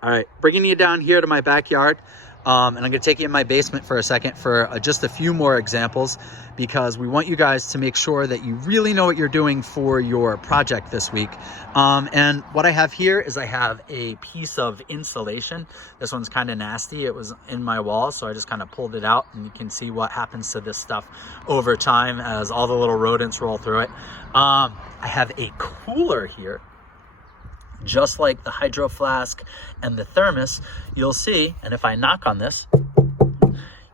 All right, bringing you down here to my backyard. And I'm gonna take you in my basement for a second for just a few more examples, because we want you guys to make sure that you really know what you're doing for your project this week. And what I have here is I have a piece of insulation. This one's kind of nasty. It was in my wall, so I just kind of pulled it out, and you can see what happens to this stuff over time as all the little rodents roll through it. I have a cooler here. Just like the hydro flask and the thermos, you'll see, and if I knock on this,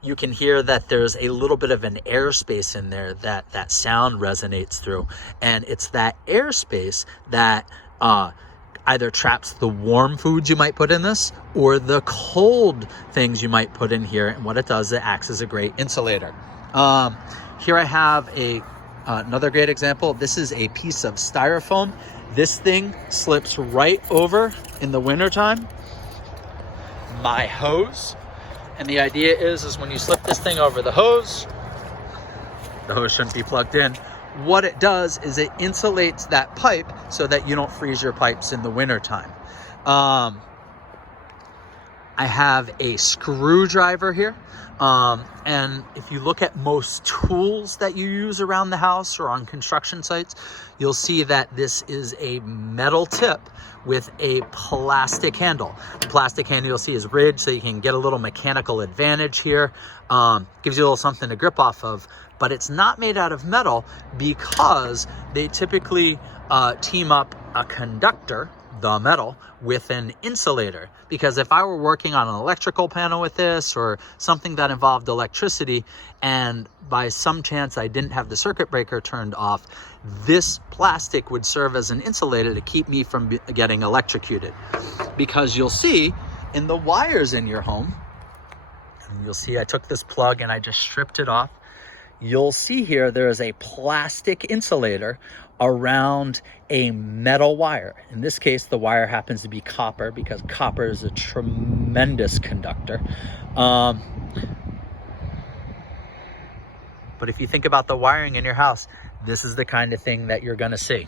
you can hear that there's a little bit of an airspace in there that sound resonates through. And it's that airspace that either traps the warm foods you might put in this or the cold things you might put in here. And what it does, it acts as a great insulator. Here I have another great example. This is a piece of styrofoam. This thing slips right over in the wintertime my hose. And the idea is when you slip this thing over the hose shouldn't be plugged in. What it does is it insulates that pipe so that you don't freeze your pipes in the wintertime. I have a screwdriver here. And if you look at most tools that you use around the house or on construction sites, you'll see that this is a metal tip with a plastic handle. The plastic handle you'll see is ridged, so you can get a little mechanical advantage here. Gives you a little something to grip off of, but it's not made out of metal because they typically team up a conductor, the metal, with an insulator. Because if I were working on an electrical panel with this or something that involved electricity, and by some chance I didn't have the circuit breaker turned off, this plastic would serve as an insulator to keep me from getting electrocuted. Because you'll see in the wires in your home, and you'll see I took this plug and I just stripped it off. You'll see here there is a plastic insulator around a metal wire. In this case, the wire happens to be copper because copper is a tremendous conductor. But if you think about the wiring in your house, this is the kind of thing that you're gonna see.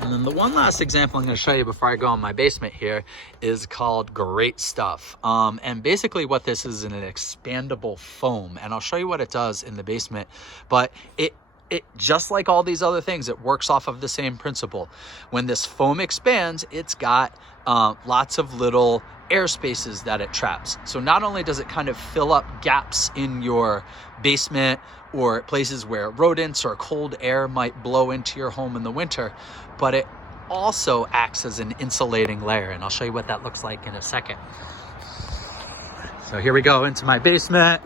And then the one last example I'm going to show you before I go in my basement here is called Great Stuff. And basically what this is an expandable foam. And I'll show you what it does in the basement. But it just like all these other things, it works off of the same principle. When this foam expands, it's got lots of little air spaces that it traps. So not only does it kind of fill up gaps in your basement or places where rodents or cold air might blow into your home in the winter, but it also acts as an insulating layer. And I'll show you what that looks like in a second. So here we go into my basement.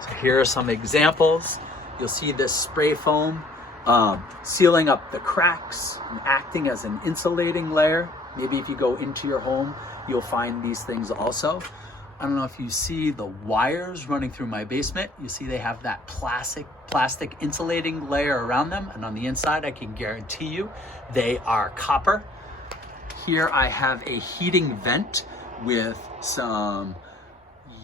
So here are some examples. You'll see this spray foam sealing up the cracks and acting as an insulating layer. Maybe if you go into your home, you'll find these things also. I don't know if you see the wires running through my basement. You see they have that plastic insulating layer around them. And on the inside, I can guarantee you they are copper. Here I have a heating vent with some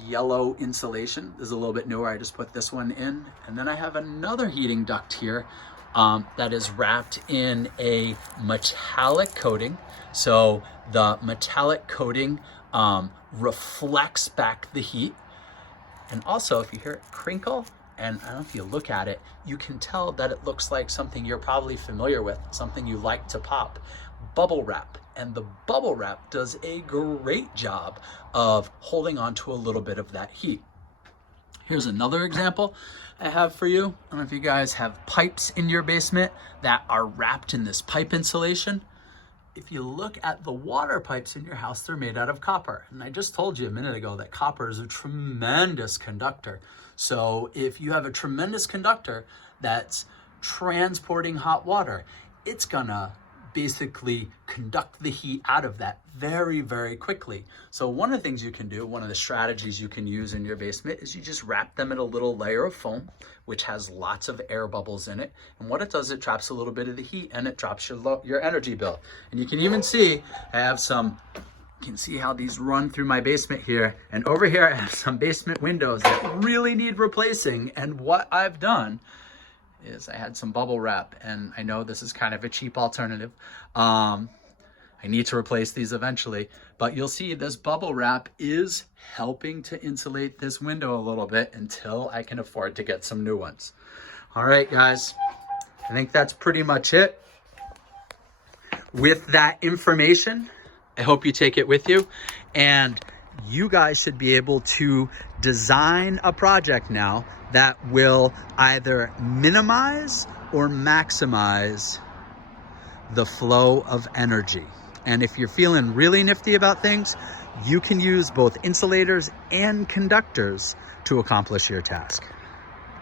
yellow insulation. This is a little bit newer. I just put this one in. And then I have another heating duct here that is wrapped in a metallic coating. So the metallic coating reflects back the heat. And also, if you hear it crinkle, and I don't know if you look at it, you can tell that it looks like something you're probably familiar with, something you like to pop, bubble wrap. And the bubble wrap does a great job of holding on to a little bit of that heat. Here's another example I have for you. I don't know if you guys have pipes in your basement that are wrapped in this pipe insulation. If you look at the water pipes in your house, they're made out of copper. And I just told you a minute ago that copper is a tremendous conductor. So if you have a tremendous conductor that's transporting hot water, it's gonna basically conduct the heat out of that very, very quickly. So one of the things you can do, one of the strategies you can use in your basement is you just wrap them in a little layer of foam, which has lots of air bubbles in it. And what it does, it traps a little bit of the heat and it drops your energy bill. And you can even see, I have some, you can see how these run through my basement here. And over here, I have some basement windows that really need replacing. And what I've done is I had some bubble wrap, and I know this is kind of a cheap alternative, I need to replace these eventually, but you'll see this bubble wrap is helping to insulate this window a little bit until I can afford to get some new ones. All right, guys, I think that's pretty much it. With that information, I hope you take it with you, and you guys should be able to design a project now that will either minimize or maximize the flow of energy. And if you're feeling really nifty about things, you can use both insulators and conductors to accomplish your task.